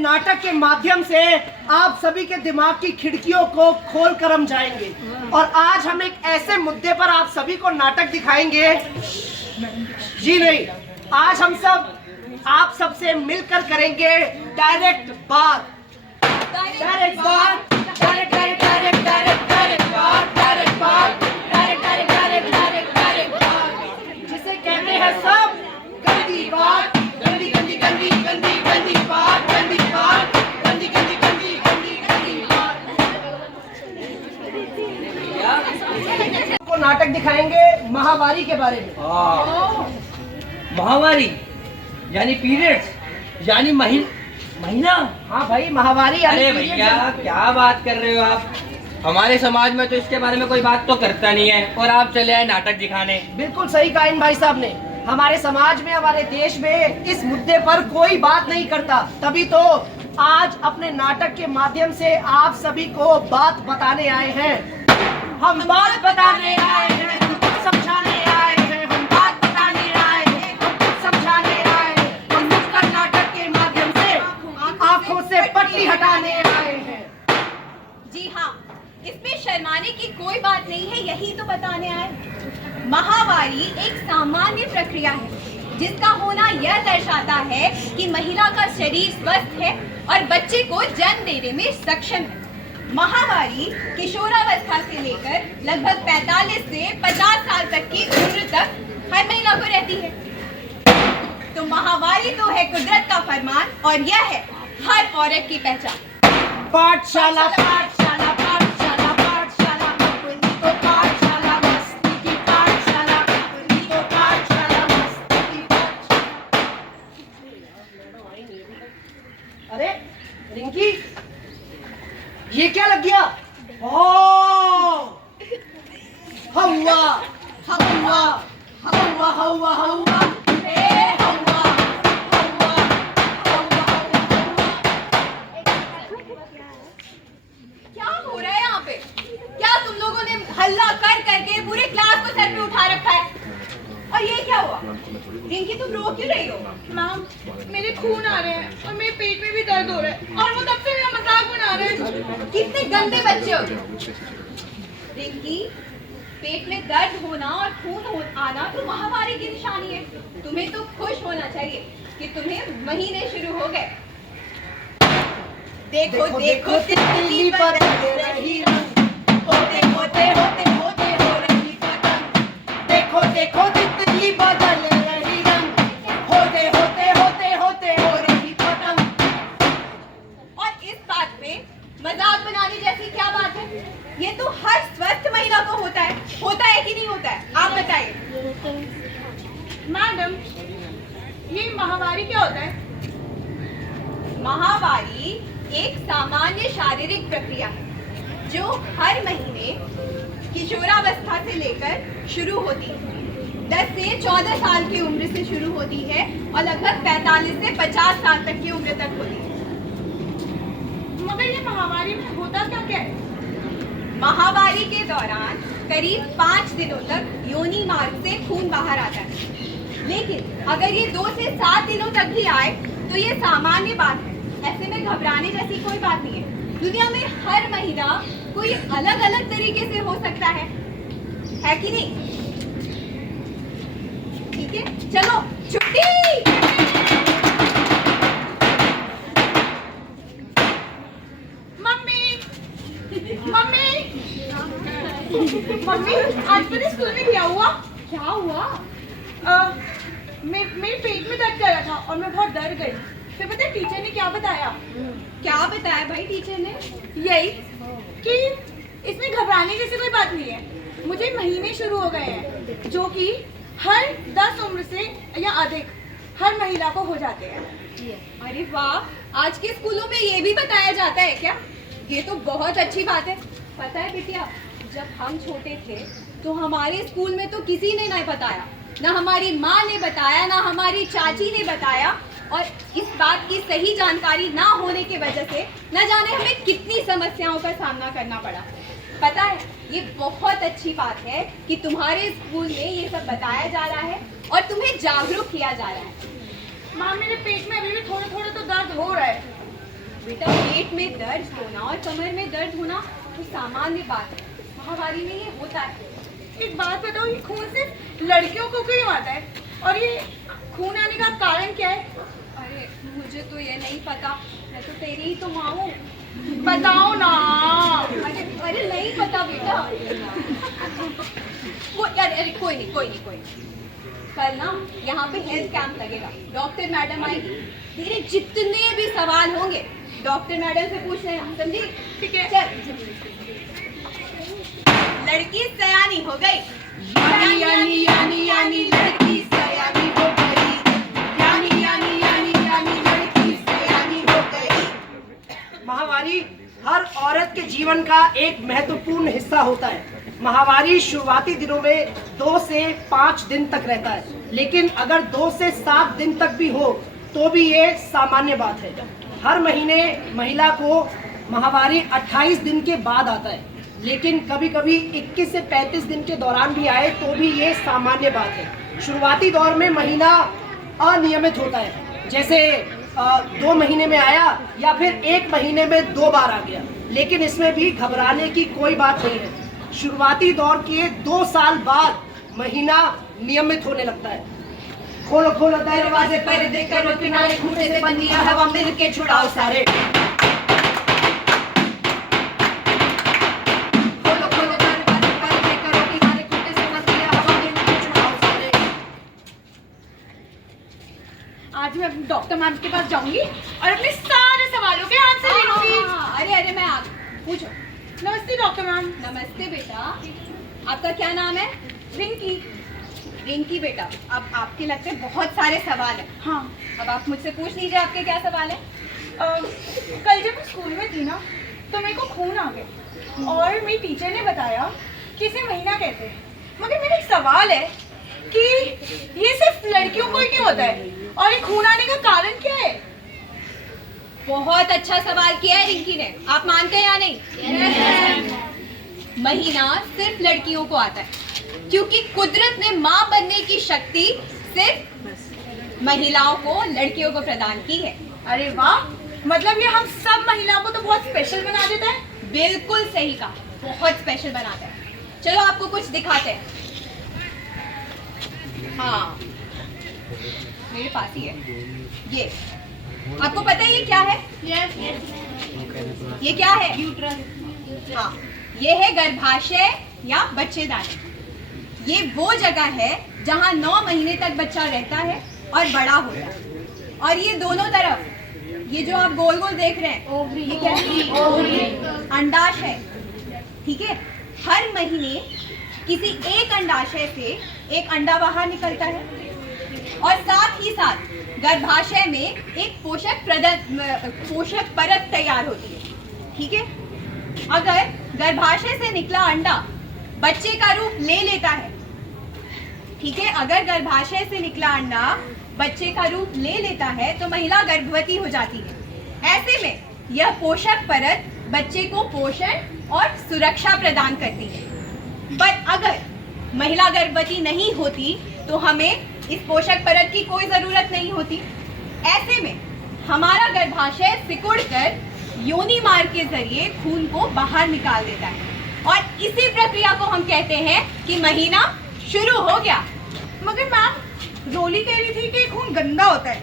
नाटक के माध्यम से आप सभी के दिमाग की खिड़कियों को खोल कर हम जाएंगे और आज हम एक ऐसे मुद्दे पर आप सभी को नाटक दिखाएंगे। जी नहीं, आज हम सब आप सबसे मिलकर करेंगे डायरेक्ट बात, डायरेक्ट बात, direct direct direct direct direct बात, डायरेक्ट बात, direct direct direct direct direct बात, जिसे कहते हैं सब गंदी बात, गंदी गंदी गंदी गंदी गंदी बात, गंदी बात, गंदी गंदी गंदी गंदी गंदी बात। को नाटक दिखाएंगे महामारी के बारे में। महामारी यानी पीरियड्स यानी महीना। हाँ भाई, महामारी यानी अरे भैया क्या बात कर रहे हो आप? हमारे समाज में तो इसके बारे में कोई बात तो करता नहीं है और आप चले आए नाटक दिखाने। बिल्कुल सही कहा इन भाई साहब ने। हमारे समाज में, हमारे देश में इस मुद्दे पर कोई बात नहीं करता, तभी तो आज अपने नाटक के माध्यम से आप सभी को बात बताने आए हैं। हम बात बताने आए हैं, हम कुछ समझाने आए हैं, हम बात बताने आए हैं, हम कुछ समझाने आए हैं, हम नुक्कड़ नाटक के माध्यम से आंखों से पट्टी हटाने आए हैं। जी हाँ, इसमें शर्माने की कोई बात नहीं है, यही तो बताने आए। महावारी एक सामान्य प्रक्रिया है जिसका होना यह दर्शाता है कि महिला का शरीर स्वस्थ है और बच्चे को जन्म देने में सक्षम है। महावारी किशोरावस्था से लेकर लगभग 45 से 50 साल तक की उम्र तक हर महिला को रहती है। तो महावारी तो है कुदरत का फरमान और यह है हर औरत की पहचान। पाठशाला पाठशाला पाठशाला पाठशाला अपनी तो पाठशाला, मस्ती की पाठशाला, अपनी तो पाठशाला, मस्ती की पाठशाला। अरे रिंकी, ये क्या लग गया? ओह, हवा हवा हवा हवा हवा, ए हवा हवा हवा हवा। क्या हो रहा है यहाँ पे? क्या तुम लोगों ने हल्ला कर करके पूरे क्लास को सर पे उठा रखा है? और ये क्या हुआ? रिंकी, तुम रो क्यों रही हो? मैम, मेरे खून आ रहे हैं और मेरे पेट में भी दर्द हो रहा है और वो तब से मेरा मजाक बना रहे हैं। कितने गंदे बच्चे हो तुम। रिंकी, पेट में दर्द होना और खून आना तो महामारी की निशानी है। तुम्हें तो खुश होना चाहिए कि तुम्हें महीने शुरू हो गए। देखो देखो तितली बदल रही रंग, होते होते होते होते हो रही पतंग। देखो देखो तितली बदल रही रंग, होते होते होते होते हो रही पतंग। और इस बात पे मजाक बनाने जैसी क्या बात है? ये तो हर स्वस्थ महिला को होता है कि नहीं होता है? आप बताइए। मैडम, ये महावारी क्या होता है? महावारी एक सामान्य शारीरिक प्रक्रिया है जो हर महीने किशोरावस्था से लेकर शुरू होती है। 10 से 14 साल की उम्र से शुरू होती है और लगभग 45 से 50 साल तक की उम्र तक होती है। मगर ये महावारी में होता क्या है? महावारी के दौरान करीब 5 दिनों तक योनि मार्ग से खून बाहर आता है, लेकिन अगर ये 2 से 7 दिनों तक भी आए तो ये सामान्य बात है। ऐसे में घबराने जैसी कोई बात नहीं है। दुनिया में हर महीना कोई अलग अलग तरीके से हो सकता है कि नहीं? ठीक है, चलो छुट्टी। मम्मी, आज मेरे स्कूल में क्या हुआ? क्या हुआ? मेरे पेट में दर्द कर रहा था और मैं बहुत डर गई। फिर पता है टीचर ने क्या बताया? क्या बताया भाई टीचर ने? यही कि इसमें घबराने जैसी कोई बात नहीं है। मुझे महीने शुरू हो गए हैं जो कि हर 10 उम्र से या अधिक हर महिला को हो जाते हैं। अरे वाह, आज के स्कूलों में ये भी बताया जाता है क्या? ये तो बहुत अच्छी बात है। पता है बिटिया, जब हम छोटे थे तो हमारे स्कूल में तो किसी ने नहीं बताया, ना हमारी माँ ने बताया, ना हमारी चाची ने बताया। और इस बात की सही जानकारी ना होने की वजह से न जाने हमें कितनी समस्याओं का सामना करना पड़ा। पता है, ये बहुत अच्छी बात है कि तुम्हारे स्कूल में ये सब बताया जा रहा है और तुम्हें जागरूक किया जा रहा है। माँ, मेरे पेट में अभी भी थोड़ा थोड़ा तो दर्द हो रहा है। बेटा पेट में दर्द होना और कमर में दर्द होना तो सामान्य बात है, माहवारी में ये होता है। एक बात बताओ, ये खून सिर्फ लड़कियों को क्यों आता है और ये खून आने का कारण क्या है? अरे मुझे तो ये नहीं पता, मैं तो तेरी ही तो माँ हूँ। बताओ ना। अरे अरे नहीं पता बेटा। अरे कोई नहीं। कल ना यहाँ पे हेल्थ कैंप लगेगा, डॉक्टर मैडम आएगी, तेरे जितने भी सवाल होंगे डॉक्टर मैडम से पूछ लेना, समझी? ठीक है। चल। लड़की सयानी हो गई, यानी लड़की सयानी हो गई, यानी लड़की सयानी हो गई। माहवारी हर औरत के जीवन का एक महत्वपूर्ण हिस्सा होता है। माहवारी शुरुआती दिनों में 2 से 5 दिन तक रहता है, लेकिन अगर 2 से 7 दिन तक भी हो तो भी ये सामान्य बात है। हर महीने महिला को माहवारी 28 दिन के बाद आता है, लेकिन कभी कभी 21 से 35 दिन के दौरान भी आए तो भी ये सामान्य बात है। शुरुआती दौर में महीना अनियमित होता है, जैसे 2 महीने में आया या फिर 1 महीने में 2 बार आ गया, लेकिन इसमें भी घबराने की कोई बात नहीं है। शुरुआती दौर के 2 साल बाद महीना नियमित होने लगता है। खोलो खोलो दरवाजे पर्दे करो किनारे, खूंटे से बंदियां हवा मिल के छुड़ाओ सारे। खोलो खोलो दरवाजे पर्दे करो किनारे, खूंटे से बंदियां हवा मिल के छुड़ाओ सारे। आज मैं अपनी डॉक्टर मैम के पास जाऊंगी और अपने सारे सवालों के आंसर ले लूंगी। अरे मैं आप पूछो। नमस्ते डॉक्टर मैम। नमस्ते बेटा, आपका क्या नाम है? रिंकी। रिंकी बेटा, अब आपके लगते बहुत सारे सवाल हैं। हाँ। अब आप मुझसे पूछ लीजिए आपके क्या सवाल हैं। कल जब मैं स्कूल में थी ना तो मेरे को खून आ गए और मेरी टीचर ने बताया कि इसे महीना कहते हैं, मगर मेरा एक सवाल है कि ये सिर्फ लड़कियों को ही क्यों होता है और ये खून आने का कारण क्या है? बहुत अच्छा सवाल किया है रिंकी ने, आप मानते हैं या नहीं? महीना सिर्फ लड़कियों को आता है क्योंकि कुदरत ने माँ बनने की शक्ति सिर्फ महिलाओं को, लड़कियों को प्रदान की है। अरे वाह, मतलब ये हम सब महिलाओं को तो बहुत स्पेशल बना देता है। बिल्कुल सही कहा, बहुत स्पेशल बनाता है। चलो आपको कुछ दिखाते हैं। हाँ, मेरे पास ही है ये। आपको पता है ये क्या है? ये क्या है? यूट्रस। हाँ, ये है गर्भाशय या बच्चेदानी। ये वो जगह है जहाँ 9 महीने तक बच्चा रहता है और बड़ा होता है। और ये दोनों तरफ, ये जो आप गोल गोल देख रहे हैं, ये क्या है? ओवरी, अंडाशय है। ठीक है, हर महीने किसी एक अंडाशय से एक अंडा बाहर निकलता है और साथ ही साथ गर्भाशय में एक पोषक परत तैयार होती है। ठीक है, अगर गर्भाशय से निकला अंडा बच्चे का रूप ले लेता है, ठीक है, अगर गर्भाशय से निकला अंडा बच्चे का रूप ले लेता है तो महिला गर्भवती हो जाती है। ऐसे में यह पोषक परत बच्चे को पोषण और सुरक्षा प्रदान करती है। पर अगर महिला गर्भवती नहीं होती तो हमें इस पोषक परत की कोई जरूरत नहीं होती। ऐसे में हमारा गर्भाशय सिकुड़कर योनि मार्ग के जरिए खून को बाहर निकाल देता है और इसी प्रक्रिया को हम कहते हैं कि महीना शुरू हो गया। मगर मैम, रोली कह रही थी कि खून गंदा होता है।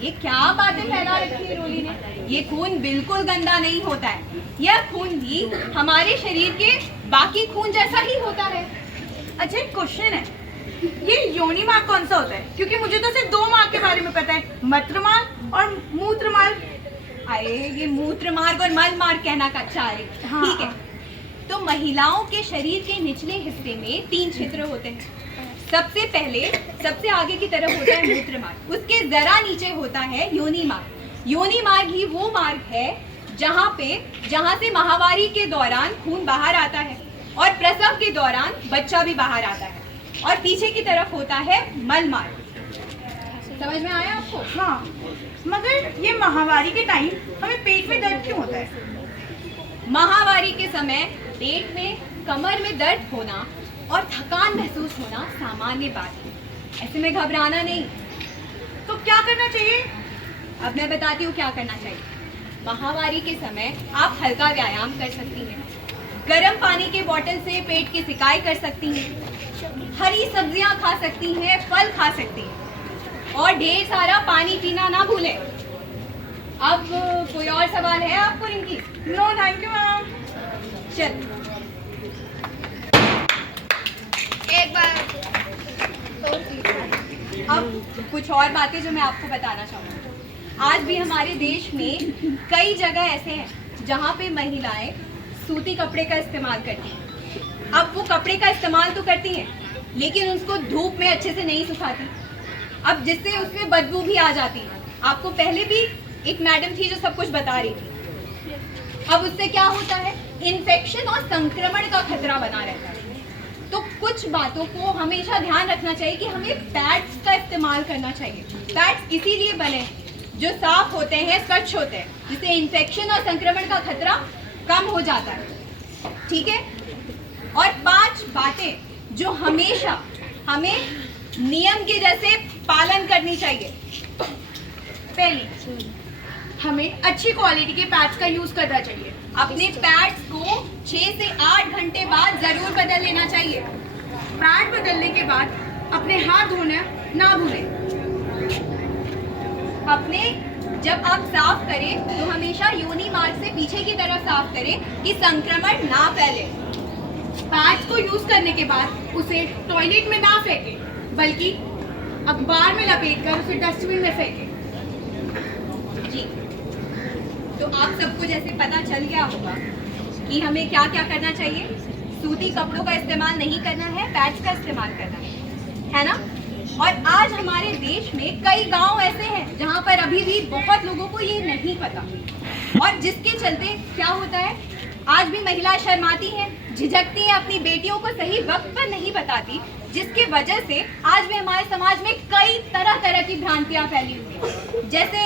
ये क्या बातें फैला रखी है रोली ने? ये खून बिल्कुल गंदा नहीं होता है। यह खून भी हमारे शरीर के बाकी खून जैसा ही होता है। अच्छा, एक क्वेश्चन है, ये योनि मार्ग कौन सा होता है? क्योंकि मुझे तो सिर्फ 2 मार्ग के बारे में पता है, मूत्रमार्ग और मूत्र मार्ग। अरे ये मूत्र मार्ग और मल मार्ग कहना कच्चा है। हाँ। ठीक है, तो महिलाओं के शरीर के निचले हिस्से में 3 क्षेत्र होते हैं। सबसे पहले सबसे आगे की तरफ होता है मूत्र मार्ग, उसके जरा नीचे होता है योनि मार्ग। योनि मार्ग ही वो मार्ग है जहाँ से माहवारी के दौरान खून बाहर आता है और प्रसव के दौरान बच्चा भी बाहर आता है। और पीछे की तरफ होता है मल मार्ग। समझ में आया आपको? हाँ, मगर ये माहवारी के टाइम हमें पेट में दर्द क्यों होता है? माहवारी के समय पेट में, कमर में दर्द होना और थकान महसूस होना सामान्य बात है। ऐसे में घबराना नहीं। तो क्या करना चाहिए? अब मैं बताती हूँ क्या करना चाहिए। माहवारी के समय आप हल्का व्यायाम कर सकती हैं, गर्म पानी के बोतल से पेट की सिकाई कर सकती हैं, हरी सब्जियां खा सकती हैं, फल खा सकती हैं और ढेर सारा पानी पीना ना भूलें। अब कोई और सवाल है आपको Rinki? No thank you ma'am. चल एक बार अब कुछ और बातें जो मैं आपको बताना चाहूँगी। आज भी हमारे देश में कई जगह ऐसे हैं जहाँ पे महिलाएं सूती कपड़े का इस्तेमाल करती हैं। अब वो कपड़े का इस्तेमाल तो करती हैं लेकिन उसको धूप में अच्छे से नहीं सुखाती, अब जिससे उसमें बदबू भी आ जाती है। आपको पहले भी एक मैडम थी जो सब कुछ बता रही थी। अब उससे क्या होता है, इन्फेक्शन और संक्रमण का खतरा बना रहता है। तो कुछ बातों को हमेशा ध्यान रखना चाहिए कि हमें पैड्स का इस्तेमाल करना चाहिए। पैड्स इसीलिए बने जो साफ होते हैं, स्वच्छ होते हैं, जिससे इन्फेक्शन और संक्रमण का खतरा कम हो जाता है। ठीक है। और 5 बातें जो हमेशा हमें नियम के जैसे पालन करनी चाहिए। पहली, हमें अच्छी क्वालिटी के पैड्स का यूज करना चाहिए। अपने पैड्स को 6 से 8 घंटे बाद जरूर बदल लेना चाहिए। पैड बदलने के बाद अपने हाथ धोना ना भूलें। अपने जब आप साफ करें तो हमेशा योनि मार्ग से पीछे की तरफ साफ करें कि संक्रमण ना फैले। पैड्स को यूज करने के बाद उसे टॉयलेट में ना फेंकें, बल्कि अखबार में लपेटकर उसे डस्टबिन में फेंकें। जी, तो आप सबको जैसे पता चल गया होगा कि हमें क्या क्या करना चाहिए। सूती कपड़ों का इस्तेमाल नहीं करना है, पैड्स का इस्तेमाल करना है ना। और आज हमारे देश में कई गांव ऐसे हैं जहां पर अभी भी बहुत लोगों को ये नहीं पता, और जिसके चलते क्या होता है, आज भी महिलाएं शर्माती हैं, झिझकती हैं, अपनी बेटियों को सही वक्त पर नहीं बताती, जिसके वजह से आज भी हमारे समाज में कई तरह तरह की भ्रांतियां फैली हुई हैं। जैसे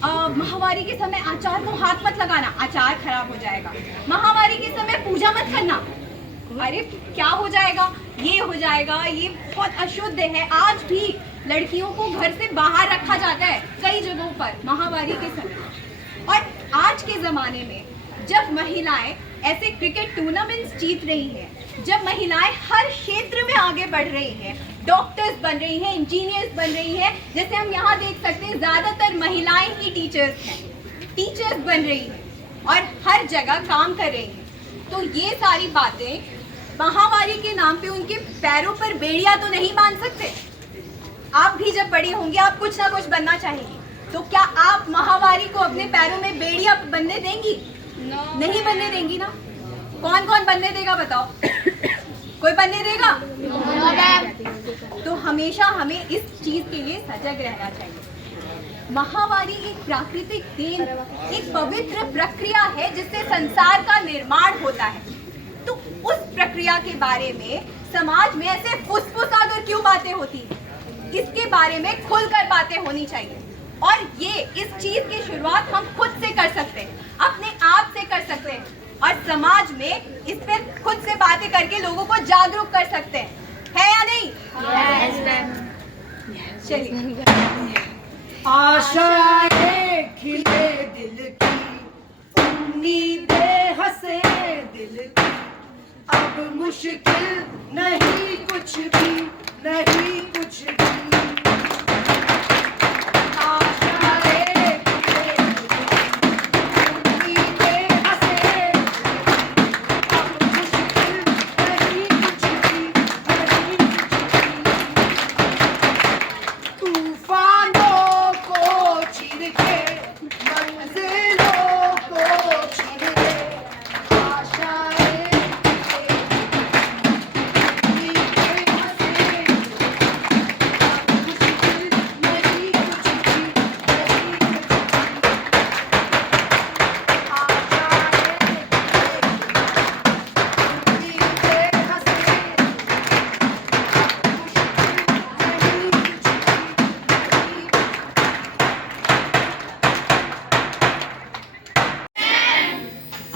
माहवारी के समय आचार को हाथ मत लगाना, आचार खराब हो जाएगा। माहवारी के समय पूजा मत करना, अरे क्या हो जाएगा, ये हो जाएगा, ये बहुत अशुद्ध है। आज भी लड़कियों को घर से बाहर रखा जाता है कई जगहों पर माहवारी के समय। और आज के ज़माने में जब महिलाएं ऐसे क्रिकेट टूर्नामेंट्स जीत रही हैं, जब महिलाएं हर क्षेत्र में आगे बढ़ रही हैं, डॉक्टर्स बन रही हैं, इंजीनियर्स बन रही हैं, जैसे हम यहाँ देख सकते हैं ज़्यादातर महिलाएं ही टीचर्स हैं, टीचर्स बन रही हैं और हर जगह काम कर रही हैं। तो ये सारी बातें माहवारी के नाम पे उनके पैरों पर बेड़ियां तो नहीं बांध सकते। आप भी जब बड़ी होंगी आप कुछ ना कुछ बनना चाहेंगी, तो क्या आप माहवारी को अपने पैरों में बेड़ियां बनने देंगी? नहीं बनने देंगी ना। कौन कौन बनने देगा बताओ? कोई बनने देगा? तो हमेशा हमें इस चीज के लिए सजग रहना चाहिए। माहवारी एक प्राकृतिक देन, एक पवित्र प्रक्रिया है जिससे संसार का निर्माण होता है। तो उस प्रक्रिया के बारे में समाज में ऐसे फुसफुसाकर क्यों बातें होती हैं? इसके बारे में खुलकर बातें होनी चाहिए। और ये इस चीज की शुरुआत हम खुद से कर सकते हैं, अपने आप से कर सकते हैं, और समाज में इस पर खुद से बातें करके लोगों को जागरूक कर सकते हैं, है या नहीं? चलिए। आशाएं खिले दिल की, उम्मीदें हंसे दिल की, अब मुश्किल नहीं कुछ भी, नहीं कुछ भी।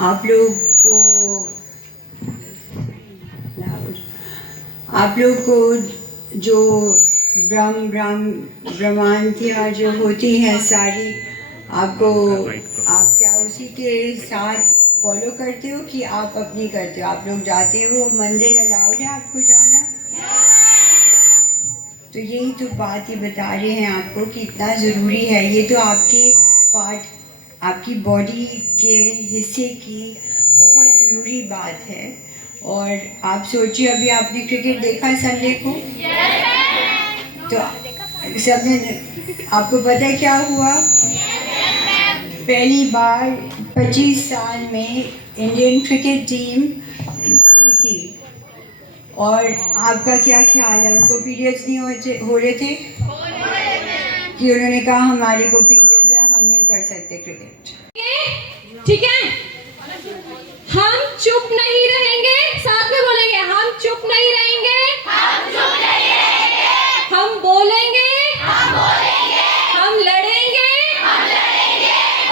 आप लोग को जो भ्रमांतियाँ जो होती हैं सारी, आपको आप क्या उसी के साथ फॉलो करते हो कि आप अपनी करते हो? आप लोग जाते हो मंदिर, अलाउड है आपको जाना? तो यही तो बात ही बता रहे हैं आपको कि इतना ज़रूरी है। ये तो आपके पार्ट, आपकी बॉडी के हिस्से की बहुत ज़रूरी बात है। और आप सोचिए, अभी आपने क्रिकेट देखा संडे को? तो सबने, आपको पता है क्या हुआ? पहली बार 25 साल में इंडियन क्रिकेट टीम जीती। और आपका क्या ख्याल है, उनको पीरियड्स नहीं हो रहे थे कि उन्होंने कहा हमारे को पीरियड्स है, हम नहीं कर सकते क्रिकेट? ठीक है, हम चुप नहीं रहेंगे, साथ में बोलेंगे, हम चुप नहीं रहेंगे, हम बोलेंगे, हम लड़ेंगे,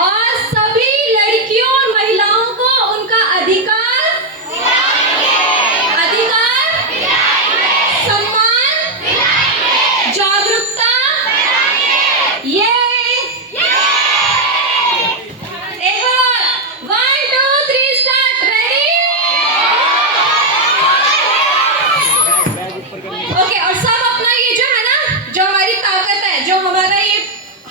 और सभी लड़कियों और महिलाओं को उनका अधिकार, सम्मान, जागरूकता, ये एक बार 1 2 3 स्टार्ट, रेडी? ओके, और सब अपना ये जो है ना, जो हमारी ताकत है, जो हमारा ये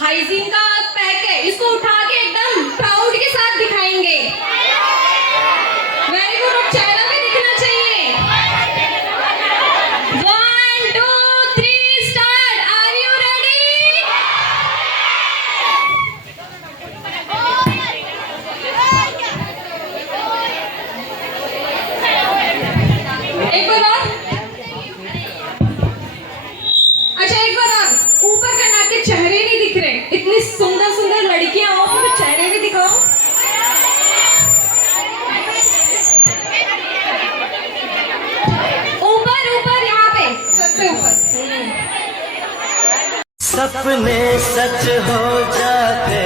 हाइजीन का पैक है, इसको उठा के एकदम प्राउड के साथ दिखाएंगे। वेरी गुड, और चेहरा पे दिखना चाहिए। 1 2 3 स्टार्ट, आर यू रेडी? एक बार और, अच्छा एक बार और, ऊपर करना के चेहरे नहीं दिख रहे, इतनी सुंदर सुंदर लड़कियां हो तो चेहरे भी दिखाओ। ऊपर ऊपर, यहाँ पे सबसे ऊपर। सपने सच हो जाते